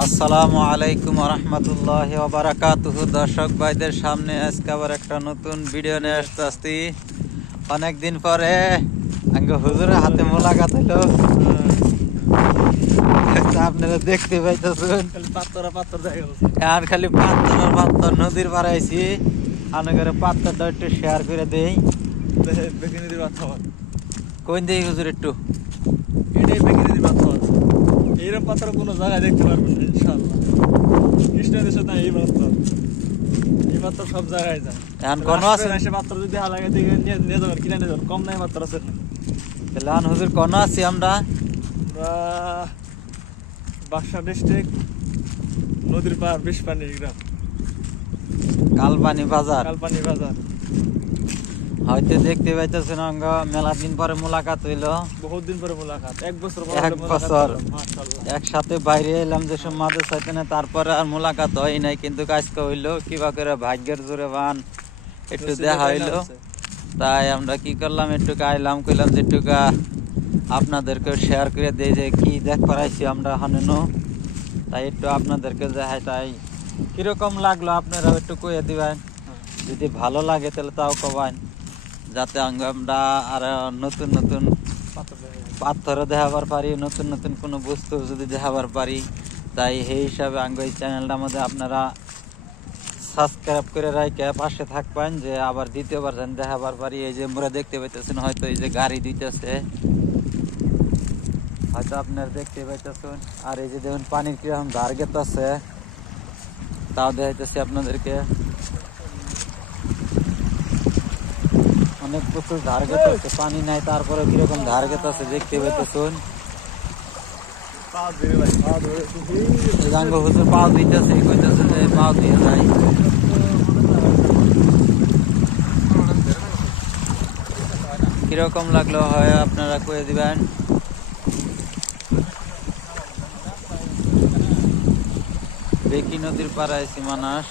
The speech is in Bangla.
আসসালামু আলাইকুম রহমতুল্লাহি ওয়া বারাকাতুহু। দর্শক ভাইদের সামনে আজকে আবার একটা নতুন ভিডিও নিয়ে আসতেছি। অনেকদিন পরে হুজুরের হাতে মোলাকাত হলো। আপনারা দেখতে পাইতেছেন আর খালি পাথর আর পাথর নদীর পাড়াইছি। আনগরে পাথরটা একটু শেয়ার করে দেই। কোন দিই হুজুর একটু এটাই বেগিনি পাথর। এইরকম পাথর কোনো জায়গায় দেখতে পারবেন না ইনশাআল্লাহ। কৃষ্ণ দেশে না এই পাথর সব জায়গায় যায়। এখন কোন আছে সে পাথর যদি হালাগে দিকে নিয়ে যাবেন কিনে নিয়ে যাবেন, কম নাই পাথর আছে না। তাহলে আন হুজুর কোন আছি আমরা বাক্সা ডিস্ট্রিক্ট নদীর পার বিষপানি গ্রাম, কালপানি বাজার। কালপানি বাজার। হয়তো দেখতে পাইতেছেন অঙ্গ মেলা দিন পরে মোলাকাত হইলো। বহুত দিন পরে মোলাকাত, এক বছর পরে। এক বছর একসাথে বাইরে এলাম যেসব মাঝে চাইতে না, তারপরে আর মোলাকাত হয় নাই। কিন্তু আজকে হইলো কিবা করে ভাগ্যের জোরে বান একটু দেখা হইলো। তাই আমরা কি করলাম, একটু আইলাম, কইলাম যে একটু আপনাদেরকে শেয়ার করে দিই যে কি দেখ পারাইছি আমরা হানেনো। তাই একটু আপনাদেরকে দেখাই। তাই কিরকম লাগলো আপনারা একটু কইয়ে দিবেন। যদি ভালো লাগে তাহলে তাও কবান, যাতে আমরা আর নতুন নতুন পাথরও দেখাবার পারি, নতুন নতুন কোনো বস্তু যদি দেখাবার পারি। তাই সেই হিসাবে এই চ্যানেলটার মধ্যে আপনারা সাবস্ক্রাইব করে রাখে পাশে থাকবেন, যে আবার দ্বিতীয়বার যেন দেখাবার পারি। এই যে আমরা দেখতে পাইতেছেন, হয়তো এই যে গাড়ি দিতেছে, হয়তো আপনারা দেখতে পাইতেছেন। আর এই যে দেখুন পানির কিরকম ধার গেতেছে, তাও দেখাইতেছি আপনাদেরকে। অনেক প্রচুর ধার গেতেছে, পানি নাই তারপরে কিরকম ধার গেতেছে দেখতে পাইতেছেন। হুজুর পাও দিতেছে, কইতেছে যে পাও দিয়ে যায়। কিরকম লাগলো হয় আপনারা কয়ে দিবেন। বেকি নদীর পাড়ায় আছি মানাস।